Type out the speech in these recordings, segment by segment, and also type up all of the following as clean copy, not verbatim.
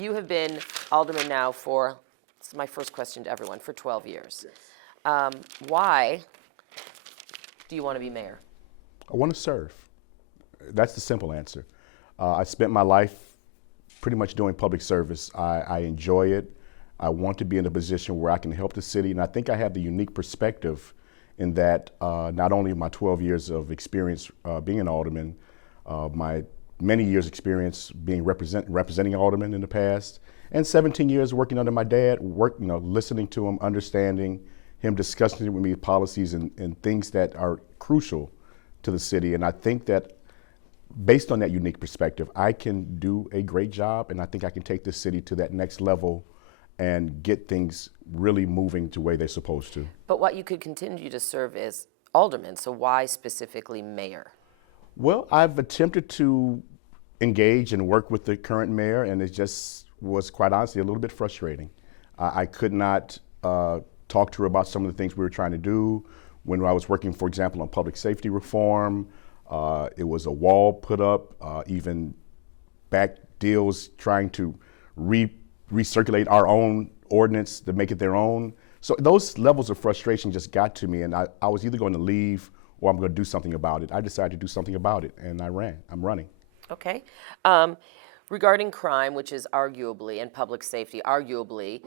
You have been alderman now for, this is my first question to everyone, for 12 years. Yes. Why do you want to be mayor? I want to serve. That's the simple answer. I spent my life pretty much doing public service. I enjoy it. I want to be in a position where I can help the city, and I think I have the unique perspective in that not only my 12 years of experience being an alderman, my many years experience being representing aldermen in the past, and 17 years working under my dad, listening to him, understanding him, discussing with me policies and things that are crucial to the city. And I think that based on that unique perspective, I can do a great job, and I think I can take this city to that next level and get things really moving to the way they're supposed to. But what you could continue to serve as alderman, so why specifically mayor? Well, I've attempted to engage and work with the current mayor, and it just was, quite honestly, a little bit frustrating. I could not talk to her about some of the things we were trying to do. When I was working, for example, on public safety reform, it was a wall put up, even back deals trying to recirculate our own ordinance to make it their own. So those levels of frustration just got to me, and I was either going to leave or I'm going to do something about it. I decided to do something about it, and I'm running. Okay. Regarding crime, which is arguably, and public safety, arguably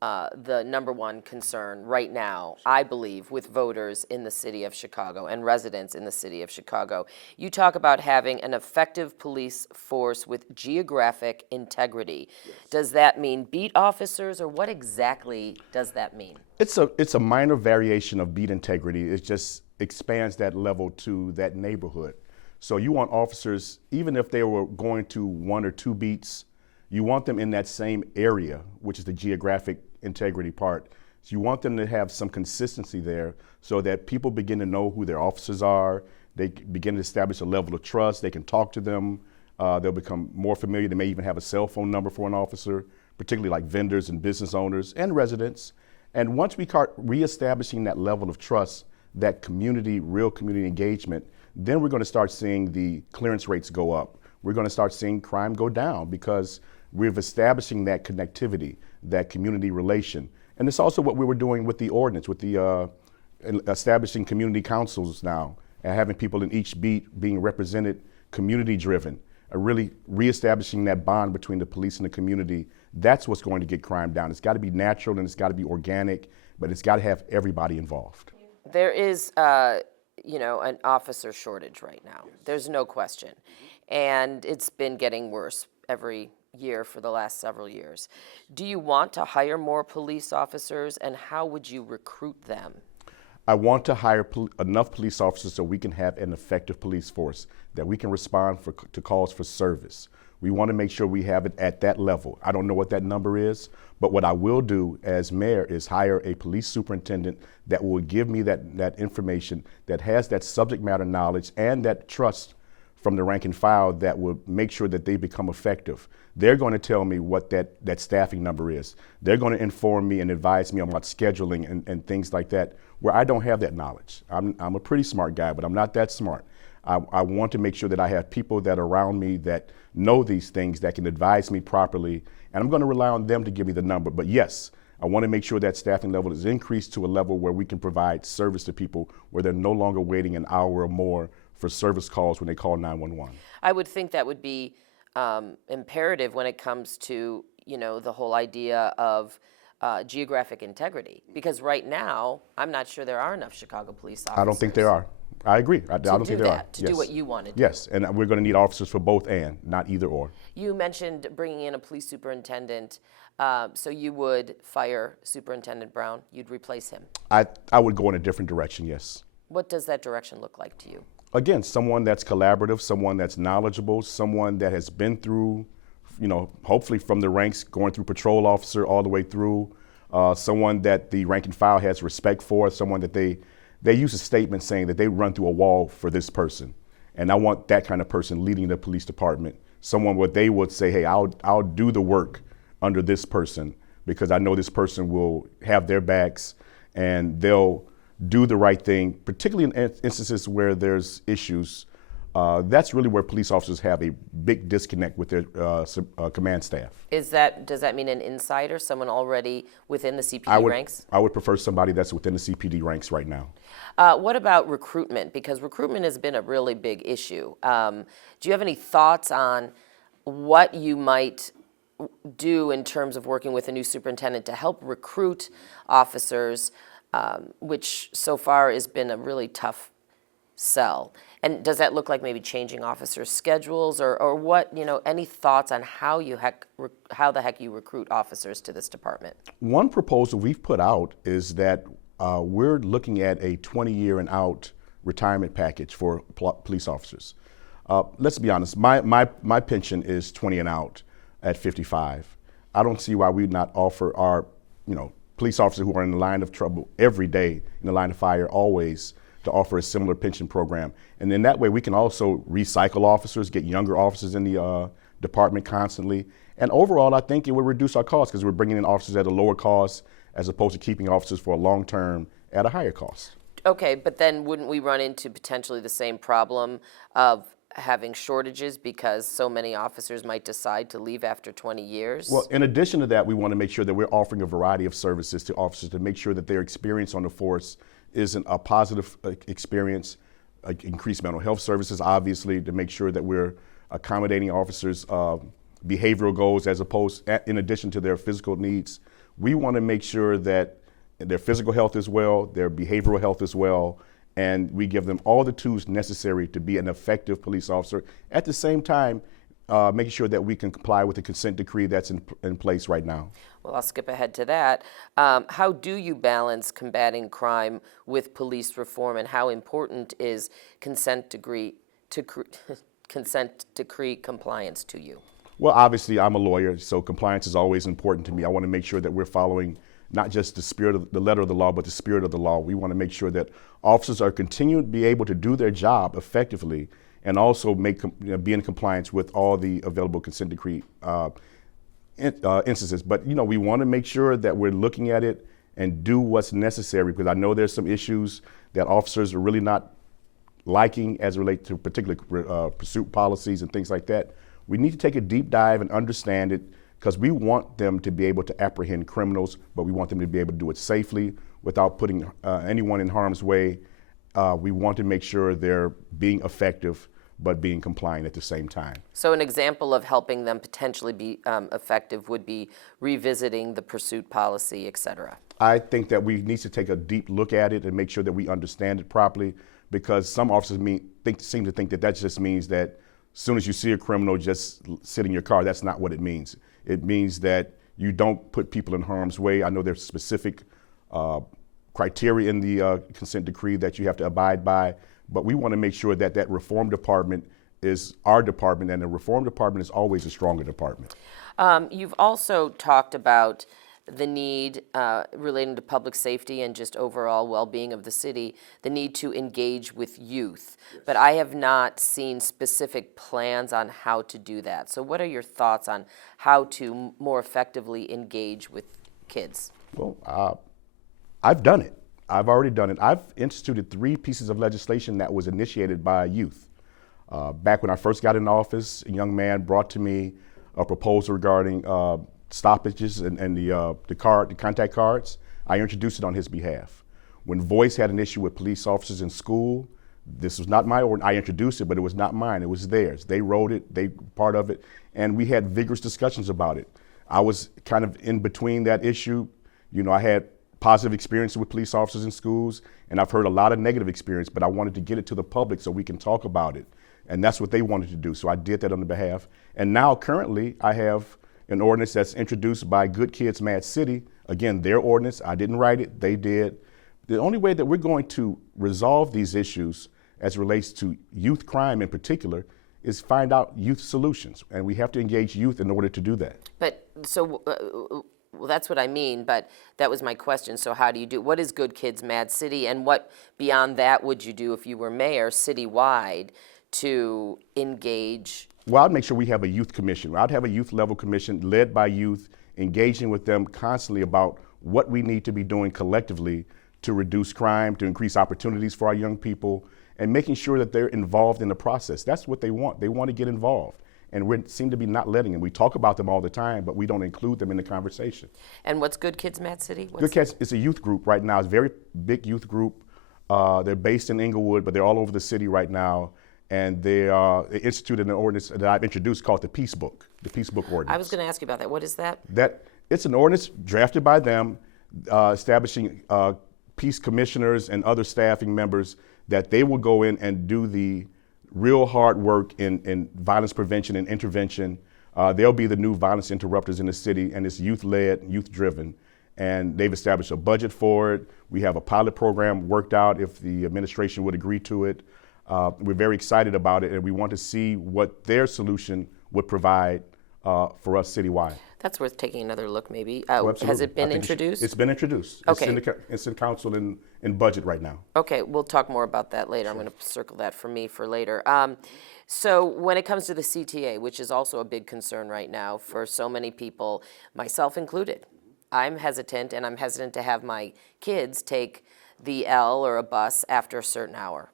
the number one concern right now, I believe, with voters in the city of Chicago and residents in the city of Chicago. You talk about having an effective police force with geographic integrity. Yes. Does that mean beat officers, or what exactly does that mean? It's a minor variation of beat integrity. It just expands that level to that neighborhood. So you want officers, even if they were going to 1 or 2 beats, you want them in that same area, which is the geographic integrity part. So you want them to have some consistency there so that people begin to know who their officers are. They begin to establish a level of trust. They can talk to them. They'll become more familiar. They may even have a cell phone number for an officer, particularly like vendors and business owners and residents. And once we start reestablishing that level of trust, that community, real community engagement, then we're going to start seeing the clearance rates go up. We're going to start seeing crime go down because we're establishing that connectivity, that community relation. And it's also what we were doing with the ordinance, with the establishing community councils now, and having people in each beat being represented, community driven, really reestablishing that bond between the police and the community. That's what's going to get crime down. It's got to be natural and it's got to be organic, but it's got to have everybody involved. There is an officer shortage right now. Yes. There's no question. And it's been getting worse every year for the last several years. Do you want to hire more police officers, and how would you recruit them? I want to hire enough police officers so we can have an effective police force, that we can respond to calls for service. We want to make sure we have it at that level. I don't know what that number is, but what I will do as mayor is hire a police superintendent that will give me that information, that has that subject matter knowledge and that trust from the rank and file that will make sure that they become effective. They're going to tell me what that staffing number is. They're going to inform me and advise me about scheduling and things like that, where I don't have that knowledge. I'm a pretty smart guy, but I'm not that smart. I want to make sure that I have people that are around me that know these things, that can advise me properly, and I'm going to rely on them to give me the number. But yes, I want to make sure that staffing level is increased to a level where we can provide service to people, where they're no longer waiting an hour or more for service calls when they call 911. I would think that would be imperative when it comes to, the whole idea of geographic integrity, because right now, I'm not sure there are enough Chicago police officers. I don't think there are. I agree. I don't think there are. To do what you want to do. Yes, and we're going to need officers for both and, not either or. You mentioned bringing in a police superintendent, so you would fire Superintendent Brown, you'd replace him? I would go in a different direction, yes. What does that direction look like to you? Again, someone that's collaborative, someone that's knowledgeable, someone that has been through, hopefully from the ranks, going through patrol officer all the way through, someone that the rank and file has respect for, someone that they use a statement saying that they run through a wall for this person. And I want that kind of person leading the police department, someone where they would say, hey, I'll do the work under this person because I know this person will have their backs and they'll do the right thing, particularly in instances where there's issues That's really where police officers have a big disconnect with their command staff. Does that mean an insider, someone already within the CPD ranks? I would prefer somebody that's within the CPD ranks right now. What about recruitment? Because recruitment has been a really big issue. Do you have any thoughts on what you might do in terms of working with a new superintendent to help recruit officers, which so far has been a really tough sell? And does that look like maybe changing officers' schedules, or what, any thoughts on how the heck you recruit officers to this department? One proposal we've put out is that we're looking at a 20-year and out retirement package for police officers. Let's be honest, my pension is 20 and out at 55. I don't see why we'd not offer our, police officers who are in the line of trouble every day, in the line of fire always, to offer a similar pension program. And in that way, we can also recycle officers, get younger officers in the department constantly. And overall, I think it would reduce our costs because we're bringing in officers at a lower cost as opposed to keeping officers for a long term at a higher cost. Okay, but then wouldn't we run into potentially the same problem of having shortages because so many officers might decide to leave after 20 years? Well, in addition to that, we want to make sure that we're offering a variety of services to officers to make sure that their experience on the force isn't a positive experience, increased mental health services, obviously, to make sure that we're accommodating officers' behavioral goals as opposed, in addition to their physical needs. We want to make sure that their physical health is well, their behavioral health is well, and we give them all the tools necessary to be an effective police officer. At the same time, making sure that we can comply with the consent decree that's in place right now. Well, I'll skip ahead to that. How do you balance combating crime with police reform, and how important is consent decree compliance to you? Well, obviously, I'm a lawyer, so compliance is always important to me. I want to make sure that we're following not just the spirit of the letter of the law, but the spirit of the law. We want to make sure that officers are continuing to be able to do their job effectively and also be in compliance with all the available consent decree instances. But we want to make sure that we're looking at it and do what's necessary, because I know there's some issues that officers are really not liking as it relates to particular pursuit policies and things like that. We need to take a deep dive and understand it, because we want them to be able to apprehend criminals, but we want them to be able to do it safely without putting anyone in harm's way. We want to make sure they're being effective but being compliant at the same time. So an example of helping them potentially be effective would be revisiting the pursuit policy, et cetera. I think that we need to take a deep look at it and make sure that we understand it properly, because some officers seem to think that just means that as soon as you see a criminal, just sit in your car. That's not what it means. It means that you don't put people in harm's way. I know there's specific criteria in the consent decree that you have to abide by, but we want to make sure that that reform department is our department, and the reform department is always a stronger department. You've also talked about the need relating to public safety and just overall well-being of the city, the need to engage with youth. Yes. But I have not seen specific plans on how to do that. So what are your thoughts on how to more effectively engage with kids? Well, I've done it. I've already done it. I've instituted 3 pieces of legislation that was initiated by youth. Back when I first got in office, a young man brought to me a proposal regarding stoppages and the contact cards. I introduced it on his behalf. When Voice had an issue with police officers in school, this was not my ordinance. I introduced it, but it was not mine. It was theirs. They wrote it, they part of it, and we had vigorous discussions about it. I was kind of in between that issue. I had positive experience with police officers in schools, and I've heard a lot of negative experience, but I wanted to get it to the public so we can talk about it. And that's what they wanted to do, so I did that on their behalf. And now currently I have an ordinance that's introduced by Good Kids Mad City. Again, their ordinance, I didn't write it, they did. The only way that we're going to resolve these issues as it relates to youth crime in particular is find out youth solutions, and we have to engage youth in order to do that. But so, well, that's what I mean, but that was my question. So how do you do, what is Good Kids Mad City, and what beyond that would you do if you were mayor citywide to engage? Well, I'd make sure we have a youth commission. I'd have a youth level commission led by youth, engaging with them constantly about what we need to be doing collectively to reduce crime, to increase opportunities for our young people, and making sure that they're involved in the process. That's what they want. They want to get involved. And we seem to be not letting them. We talk about them all the time, but we don't include them in the conversation. And what's Good Kids Mad City? Good Kids is a youth group right now. It's a very big youth group. They're based in Inglewood, but they're all over the city right now. And they instituted an ordinance that I've introduced called the Peace Book Ordinance. I was going to ask you about that. What is that? It's an ordinance drafted by them, establishing peace commissioners and other staffing members that they will go in and do the real hard work in violence prevention and intervention. They'll be the new violence interrupters in the city, and it's youth-led, youth-driven. And they've established a budget for it. We have a pilot program worked out if the administration would agree to it. We're very excited about it, and we want to see what their solution would provide for us citywide. That's worth taking another look, maybe. Oh, has it been introduced? It's been introduced. Okay. It's in council in budget right now. Okay, we'll talk more about that later. I'm going to circle that for me for later. So when it comes to the CTA, which is also a big concern right now for so many people, myself included, I'm hesitant, and I'm hesitant to have my kids take the L or a bus after a certain hour.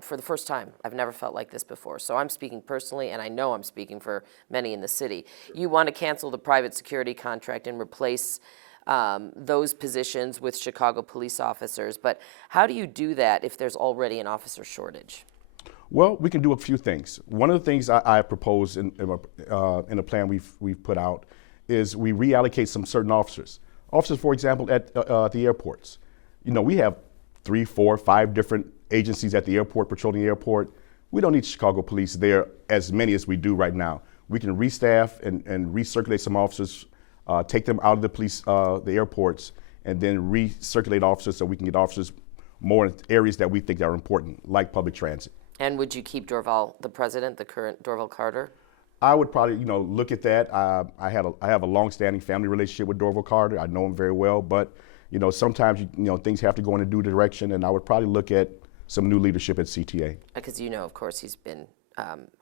For the first time. I've never felt like this before. So I'm speaking personally, and I know I'm speaking for many in the city. You want to cancel the private security contract and replace those positions with Chicago police officers, but how do you do that if there's already an officer shortage? Well, we can do a few things. One of the things I propose in a plan we've put out is we reallocate some certain officers. Officers, for example, at the airports. You know, we have 3, 4, 5 different agencies at the airport, patrolling the airport. We don't need Chicago police there as many as we do right now. We can restaff and recirculate some officers, take them out of the police, the airports, and then recirculate officers so we can get officers more in areas that we think are important, like public transit. And would you keep Dorval, the president, the current Dorval Carter? I would probably, look at that. I have a long-standing family relationship with Dorval Carter. I know him very well, but sometimes things have to go in a due direction, and I would probably look at some new leadership at CTA. Because of course, he's been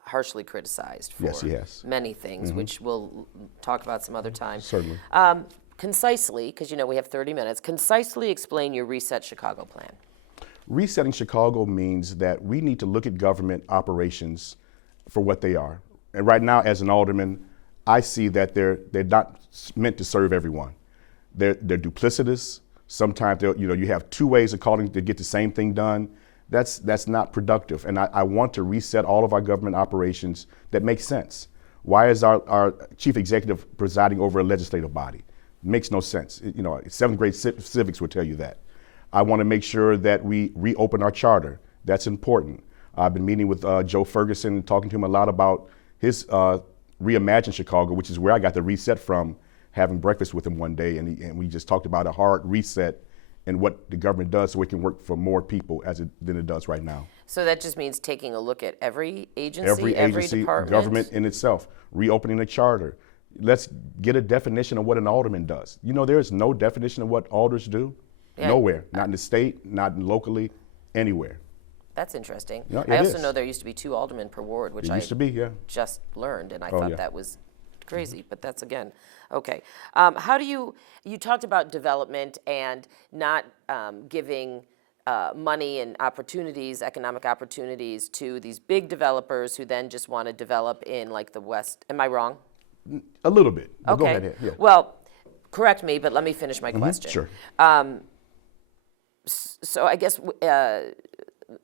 harshly criticized for yes, he has. many things, which we'll talk about some other time. Certainly. Concisely, because we have 30 minutes, concisely explain your Reset Chicago plan. Resetting Chicago means that we need to look at government operations for what they are. And right now, as an alderman, I see that they're not meant to serve everyone. They're duplicitous. Sometimes you have 2 ways of calling to get the same thing done. That's not productive. And I want to reset all of our government operations that make sense. Why is our chief executive presiding over a legislative body? It makes no sense. 7th grade civics will tell you that. I want to make sure that we reopen our charter. That's important. I've been meeting with Joe Ferguson and talking to him a lot about his Reimagine Chicago, which is where I got the reset from, having breakfast with him one day, and we just talked about a hard reset and what the government does so it can work for more people than it does right now. So that just means taking a look at every agency, every department? Government in itself, reopening the charter. Let's get a definition of what an alderman does. There is no definition of what alders do. Yeah. Nowhere, not in the state, not locally, anywhere. That's interesting. No, I also know there used to be 2 aldermen per ward, which I just learned, and I thought that was crazy, but that's again, okay. How do you talked about development and not giving money and opportunities, economic opportunities to these big developers who then just want to develop in like the West. Am I wrong? A little bit. Okay. Go ahead. Yeah. Well, correct me, but let me finish my question. Sure. So I guess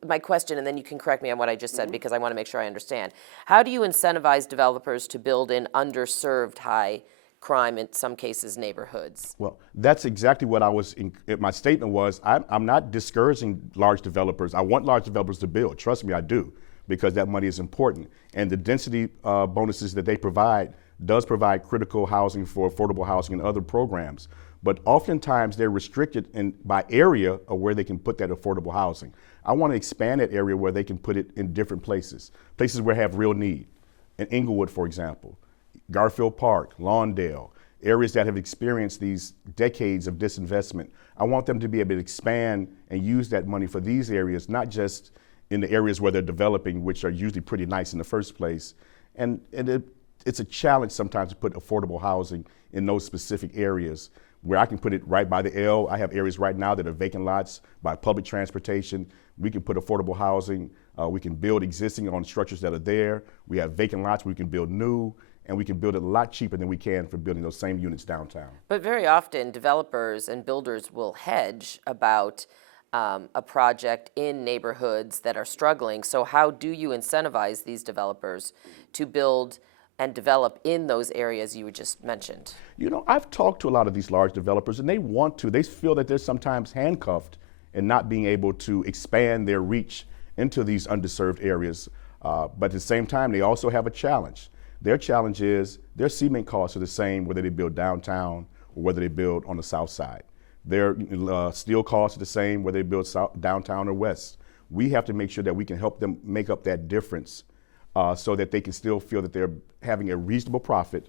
my question, and then you can correct me on what I just said because I want to make sure I understand. How do you incentivize developers to build in underserved high crime, in some cases, neighborhoods? Well, that's exactly what my statement was. I'm not discouraging large developers. I want large developers to build. Trust me, I do, because that money is important. And the density bonuses that they provide does provide critical housing for affordable housing and other programs. But oftentimes they're restricted by area of where they can put that affordable housing. I want to expand that area where they can put it in different places where they have real need. In Inglewood, for example, Garfield Park, Lawndale, areas that have experienced these decades of disinvestment. I want them to be able to expand and use that money for these areas, not just in the areas where they're developing, which are usually pretty nice in the first place. And it's a challenge sometimes to put affordable housing in those specific areas. where I can put it right by the L. I have areas right now that are vacant lots by public transportation. We can put affordable housing. We can build existing on structures that are there. We have vacant lots where we can build new, and we can build it a lot cheaper than we can for building those same units downtown. But very often, developers and builders will hedge about a project in neighborhoods that are struggling. So how do you incentivize these developers to build and develop in those areas you just mentioned? You know, I've talked to a lot of these large developers, and they want to. They feel that they're sometimes handcuffed in not being able to expand their reach into these underserved areas. But at the same time, they also have a challenge. Their challenge is their cement costs are the same whether they build downtown or whether they build on the south side. Their steel costs are the same whether they build downtown or west. We have to make sure that we can help them make up that difference so that they can still feel that they're having a reasonable profit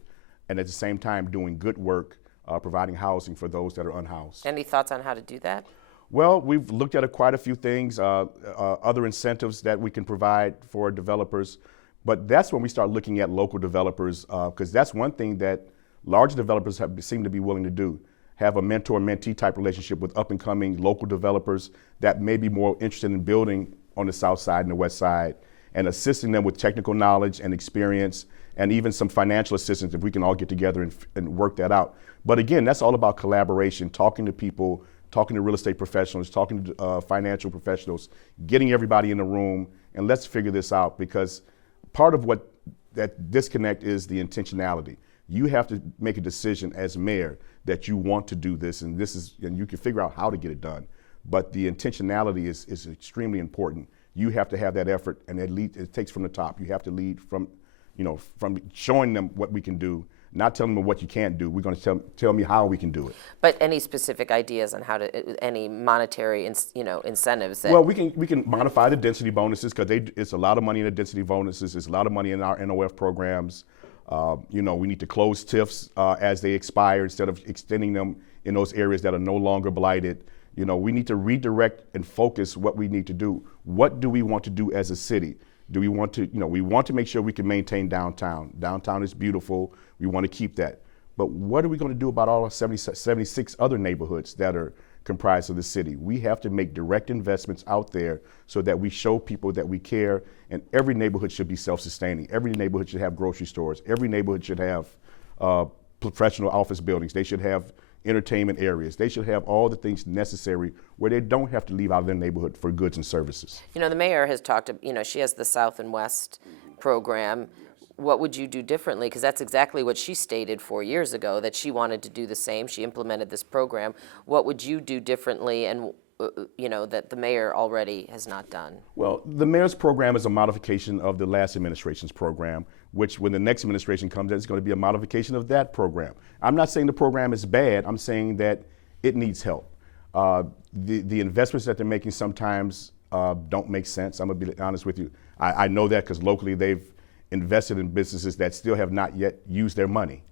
and at the same time doing good work, providing housing for those that are unhoused. Any thoughts on how to do that? Well, we've looked at quite a few things, other incentives that we can provide for developers, but that's when we start looking at local developers, because that's one thing that large developers seem to be willing to do, have a mentor-mentee type relationship with up-and-coming local developers that may be more interested in building on the south side and the west side, and assisting them with technical knowledge and experience, and even some financial assistance if we can all get together and work that out. But again, that's all about collaboration, talking to people, talking to real estate professionals, talking to financial professionals, getting everybody in the room, and let's figure this out, because part of what that disconnect is the intentionality. You have to make a decision as mayor that you want to do this, and you can figure out how to get it done. But the intentionality is extremely important. You have to have that effort, and it takes from the top. You have to lead from showing them what we can do, not telling them what you can't do. We're going to tell me how we can do it. But any specific ideas on how to, any monetary, incentives? That Well, we can modify the density bonuses, because it's a lot of money in the density bonuses. It's a lot of money in our NOF programs. We need to close TIFs as they expire instead of extending them in those areas that are no longer blighted. We need to redirect and focus what we need to do. What do we want to do as a city? Do we want to, we want to make sure we can maintain downtown. Downtown is beautiful. We want to keep that. But what are we going to do about all 76 other neighborhoods that are comprised of the city? We have to make direct investments out there so that we show people that we care, and every neighborhood should be self-sustaining. Every neighborhood should have grocery stores. Every neighborhood should have professional office buildings. They should have entertainment areas. They should have all the things necessary where they don't have to leave out of their neighborhood for goods and services. The mayor has talked, she has the South and West program. What would you do differently? Because that's exactly what she stated 4 years ago, that she wanted to do the same. She implemented this program. What would you do differently and, that the mayor already has not done? Well, the mayor's program is a modification of the last administration's program, which when the next administration comes in, it's going to be a modification of that program. I'm not saying the program is bad. I'm saying that it needs help. The investments that they're making sometimes don't make sense. I'm going to be honest with you. I know that because locally they've invested in businesses that still have not yet used their money.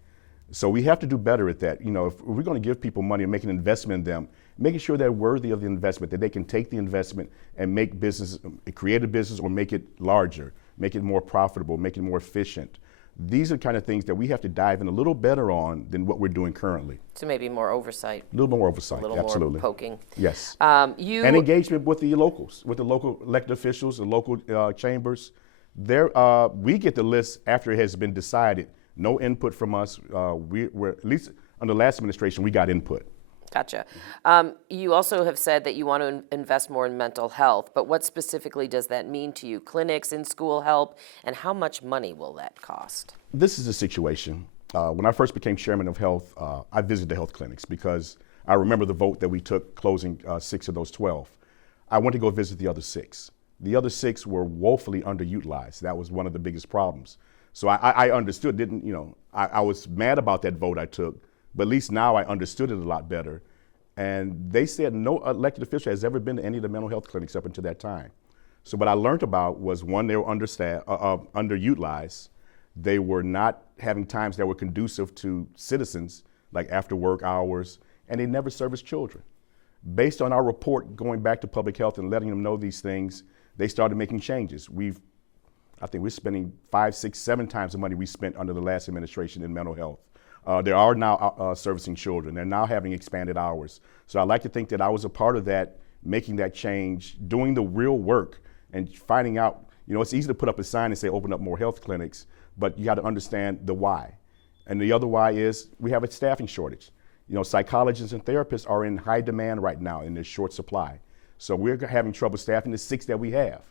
So we have to do better at that. If we're going to give people money and make an investment in them, making sure they're worthy of the investment, that they can take the investment and make business, create a business or make it larger, make it more profitable, make it more efficient. These are the kind of things that we have to dive in a little better on than what we're doing currently. So maybe more oversight. A little more oversight, a little absolutely. more poking. Yes. And engagement with the locals, with the local elected officials, the local chambers. We get the list after it has been decided. No input from us. We're at least under the last administration, we got input. Gotcha. You also have said that you want to invest more in mental health, but what specifically does that mean to you? Clinics, in-school help, and how much money will that cost? This is a situation. When I first became chairman of health, I visited the health clinics because I remember the vote that we took closing 6 of those 12. I went to go visit the other 6. The other 6 were woefully underutilized. That was one of the biggest problems. So I understood, I was mad about that vote I took, but at least now I understood it a lot better. And they said no elected official has ever been to any of the mental health clinics up until that time. So what I learned about was, one, they were underutilized. They were not having times that were conducive to citizens, like after work hours, and they never serviced children. Based on our report going back to public health and letting them know these things, they started making changes. I think we're spending 5, 6, 7 times the money we spent under the last administration in mental health. They are now servicing children. They're now having expanded hours. So I like to think that I was a part of that, making that change, doing the real work and finding out, it's easy to put up a sign and say open up more health clinics, but you got to understand the why. And the other why is we have a staffing shortage. Psychologists and therapists are in high demand right now in this short supply. So we're having trouble staffing the 6 that we have.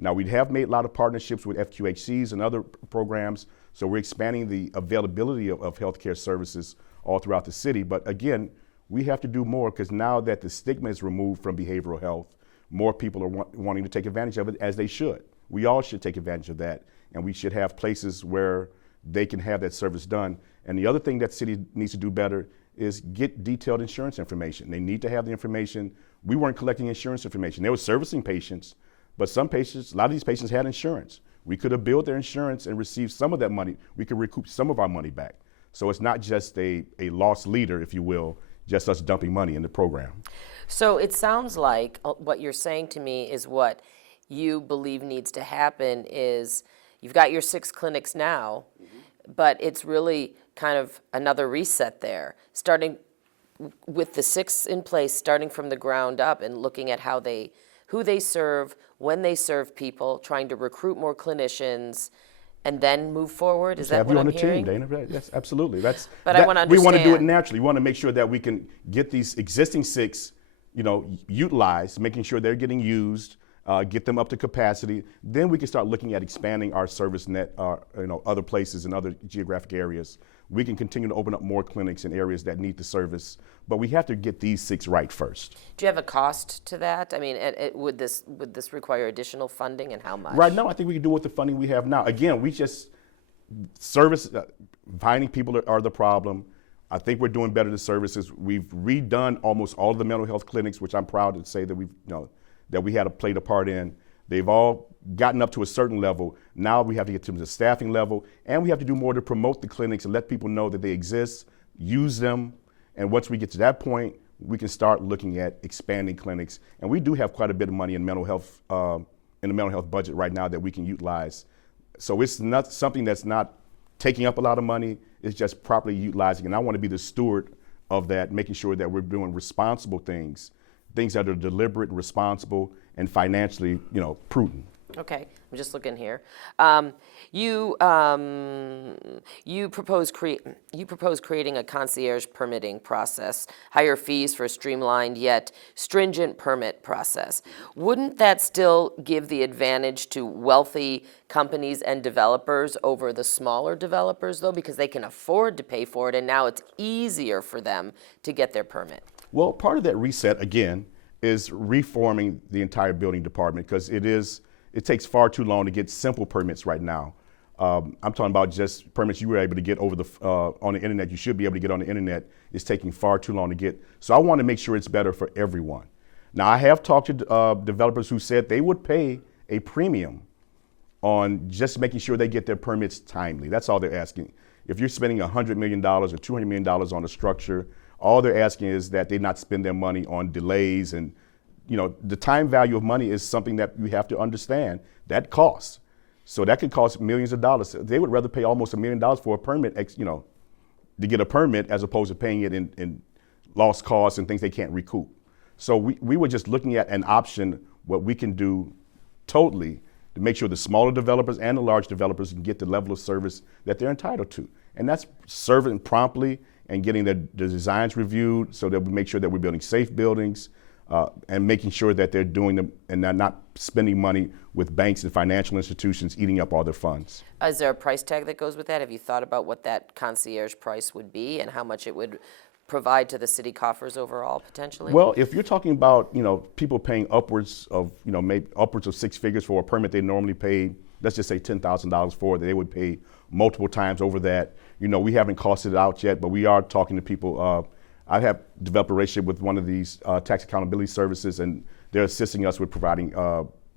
Now, we have made a lot of partnerships with FQHCs and other programs, so we're expanding the availability of healthcare services all throughout the city. But again, we have to do more because now that the stigma is removed from behavioral health, more people are wanting to take advantage of it, as they should. We all should take advantage of that, and we should have places where they can have that service done. And the other thing that the city needs to do better is get detailed insurance information. They need to have the information. We weren't collecting insurance information. They were servicing patients, but some patients, a lot of these patients had insurance. We could have billed their insurance and received some of that money. We could recoup some of our money back. So it's not just a lost leader, if you will, just us dumping money in the program. So it sounds like what you're saying to me is what you believe needs to happen is you've got your 6 clinics now, but it's really kind of another reset there, starting with the 6 in place, starting from the ground up and looking at who they serve, when they serve people, trying to recruit more clinicians, and then move forward. Is that what I'm hearing? Have you on the team, Dana? Yes, absolutely. I want to understand. We want to do it naturally. We want to make sure that we can get these existing 6, utilized, making sure they're getting used, get them up to capacity. Then we can start looking at expanding our service net, other places and other geographic areas. We can continue to open up more clinics in areas that need the service, but we have to get these 6 right first. Do you have a cost to that? I mean, would this require additional funding, and how much? Right now, I think we can do with the funding we have now. Again, we just finding people are the problem. I think we're doing better the services. We've redone almost all of the mental health clinics, which I'm proud to say that we had played a part in. They've all gotten up to a certain level. Now we have to get to the staffing level, and we have to do more to promote the clinics and let people know that they exist, use them. And once we get to that point, we can start looking at expanding clinics. And we do have quite a bit of money in mental health, in the mental health budget right now that we can utilize. So it's not something that's not taking up a lot of money. It's just properly utilizing. And I want to be the steward of that, making sure that we're doing responsible things that are deliberate, responsible, and financially, prudent. Okay, I'm just looking here. You propose creating a concierge permitting process, higher fees for a streamlined yet stringent permit process. Wouldn't that still give the advantage to wealthy companies and developers over the smaller developers, though, because they can afford to pay for it, and now it's easier for them to get their permit? Well, part of that reset, again, is reforming the entire building department, because it takes far too long to get simple permits right now. I'm talking about just permits you were able to get over on the internet. You should be able to get on the internet. It's taking far too long to get. So I want to make sure it's better for everyone. Now, I have talked to developers who said they would pay a premium on just making sure they get their permits timely. That's all they're asking. If you're spending $100 million or $200 million on a structure, all they're asking is that they not spend their money on delays. And the time value of money is something that you have to understand. That costs. So that could cost millions of dollars. They would rather pay almost $1 million for a permit, to get a permit, as opposed to paying it in lost costs and things they can't recoup. So we were just looking at an option, what we can do totally to make sure the smaller developers and the large developers can get the level of service that they're entitled to. And that's serving promptly and getting the designs reviewed so that we make sure that we're building safe buildings, and making sure that they're doing them and not spending money with banks and financial institutions eating up all their funds. Is there a price tag that goes with that? Have you thought about what that concierge price would be and how much it would provide to the city coffers overall, potentially? Well, if you're talking about, people paying upwards of, maybe upwards of 6 figures for a permit they normally pay, let's just say $10,000 for, that they would pay multiple times over that. We haven't costed it out yet, but we are talking to people. I have developed a relationship with one of these tax accountability services, and they're assisting us with providing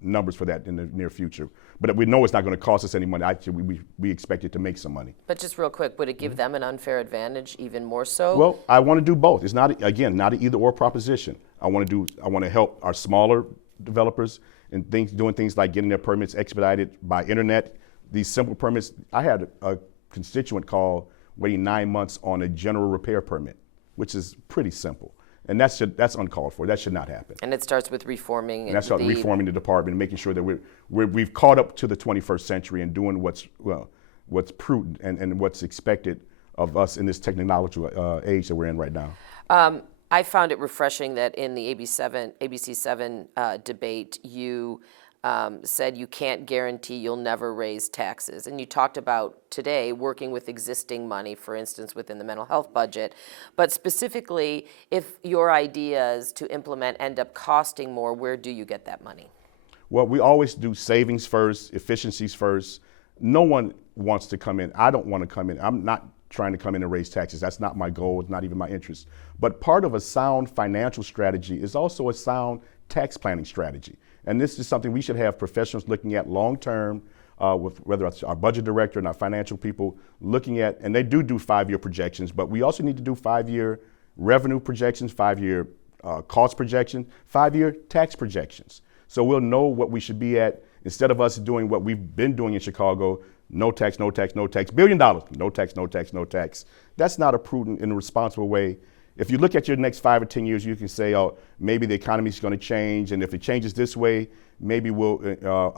numbers for that in the near future. But we know it's not going to cost us any money. Actually, we expect it to make some money. But just real quick, would it give them an unfair advantage even more so? Well, I want to do both. It's not an either or proposition. I want to help our smaller developers and doing things like getting their permits expedited by internet. These simple permits. I had a constituent call waiting 9 months on a general repair permit, which is pretty simple. And that's uncalled for. That should not happen. And it starts with reforming. And that's reforming the department and making sure that we've caught up to the 21st century and doing what's prudent and what's expected of us in this technological age that we're in right now. I found it refreshing that in the ABC7 debate, you said you can't guarantee you'll never raise taxes. And you talked about today working with existing money, for instance, within the mental health budget. But specifically, if your ideas to implement end up costing more, where do you get that money? Well, we always do savings first, efficiencies first. No one wants to come in. I don't want to come in. I'm not trying to come in and raise taxes. That's not my goal. It's not even my interest. But part of a sound financial strategy is also a sound tax planning strategy. And this is something we should have professionals looking at long term, with whether it's our budget director and our financial people looking at, and they do 5-year projections, but we also need to do 5-year revenue projections, 5-year cost projection, 5-year tax projections. So we'll know what we should be at instead of us doing what we've been doing in Chicago. No tax, no tax, no tax, $1 billion, no tax, no tax, no tax. That's not a prudent and responsible way. If you look at your next 5 or 10 years, you can say, oh, maybe the economy is going to change, and if it changes this way, maybe we'll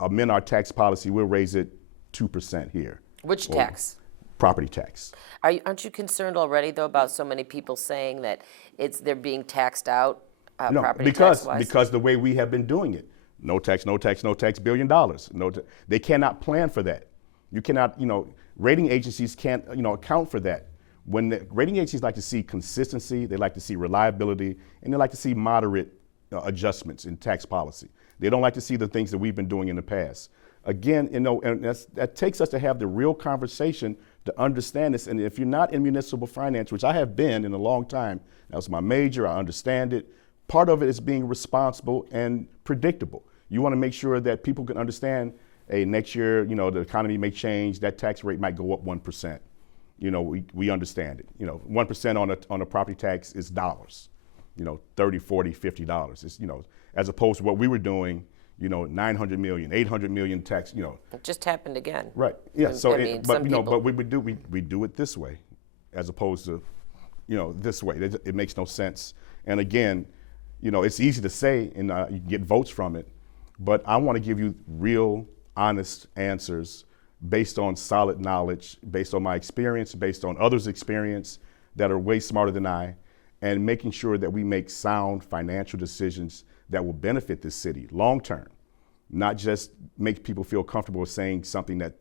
amend our tax policy, we'll raise it 2% here. Which tax? Property tax. Aren't you concerned already, though, about so many people saying that they're being taxed out, No, property because tax-wise? the way we have been doing it, no tax, no tax, no tax, $1 billion. They cannot plan for that. You cannot, rating agencies can't, account for that. When the rating agencies like to see consistency, they like to see reliability, and they like to see moderate adjustments in tax policy. They don't like to see the things that we've been doing in the past. Again, and that takes us to have the real conversation to understand this. And if you're not in municipal finance, which I have been in a long time, that was my major, I understand it. Part of it is being responsible and predictable. You want to make sure that people can understand, hey, next year, the economy may change, that tax rate might go up 1%. We understand it. 1% on a property tax is dollars. $30, $40, $50. It's, as opposed to what we were doing, 900 million, 800 million tax, It just happened again. Right. Yeah. So, but we do it this way, as opposed to, this way. It makes no sense. And again, it's easy to say and you get votes from it, but I want to give you real, honest answers based on solid knowledge, based on my experience, based on others' experience that are way smarter than I, and making sure that we make sound financial decisions that will benefit this city long term, not just make people feel comfortable saying something that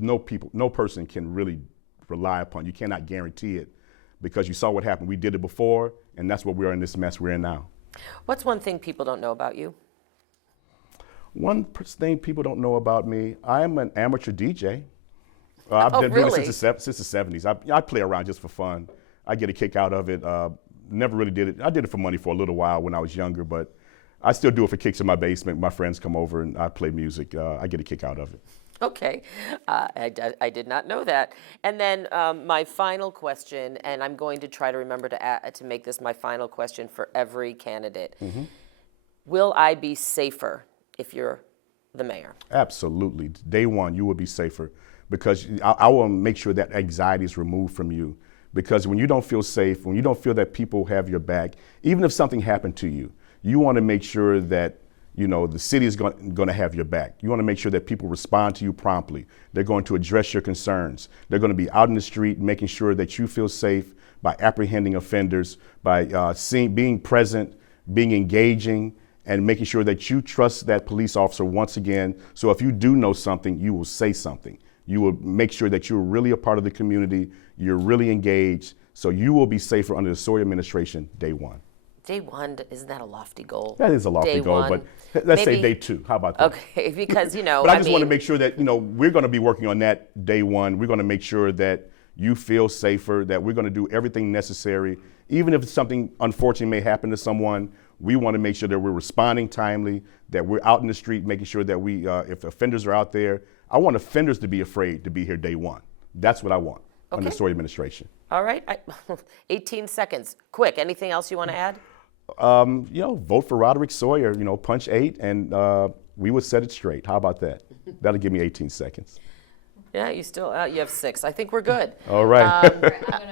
no person can really rely upon. You cannot guarantee it because you saw what happened. We did it before, and that's what we're in this mess we're in now. What's one thing people don't know about you? One thing people don't know about me, I am an amateur DJ. I've been doing it since the 70s. I play around just for fun. I get a kick out of it. Never really did it. I did it for money for a little while when I was younger, but I still do it for kicks in my basement. My friends come over and I play music. I get a kick out of it. Okay, I did not know that. And then my final question, and I'm going to try to remember to make this my final question for every candidate. Mm-hmm. Will I be safer if you're the mayor? Absolutely. Day one, you will be safer because I will make sure that anxiety is removed from you. Because when you don't feel safe, when you don't feel that people have your back, even if something happened to you, you want to make sure that the city is going to have your back. You want to make sure that people respond to you promptly. They're going to address your concerns. They're going to be out in the street making sure that you feel safe by apprehending offenders, by being present, being engaging, and making sure that you trust that police officer once again. So if you do know something, you will say something. You will make sure that you're really a part of the community. You're really engaged. So you will be safer under the Sawyer administration day one. Day one, isn't that a lofty goal? That is a lofty goal, but let's say day two. How about that? Okay, because, But I just want to make sure that, we're going to be working on that day one. We're going to make sure that you feel safer, that we're going to do everything necessary. Even if something unfortunate may happen to someone, we want to make sure that we're responding timely, that we're out in the street making sure that if offenders are out there, I want offenders to be afraid to be here day one. That's what I want under the Sawyer administration. All right, 18 seconds. Quick, anything else you want to add? Vote for Roderick Sawyer, punch 8, and we would set it straight. How about that? That'll give me 18 seconds. Yeah, you still, you have 6. I think we're good. All right. I'm gonna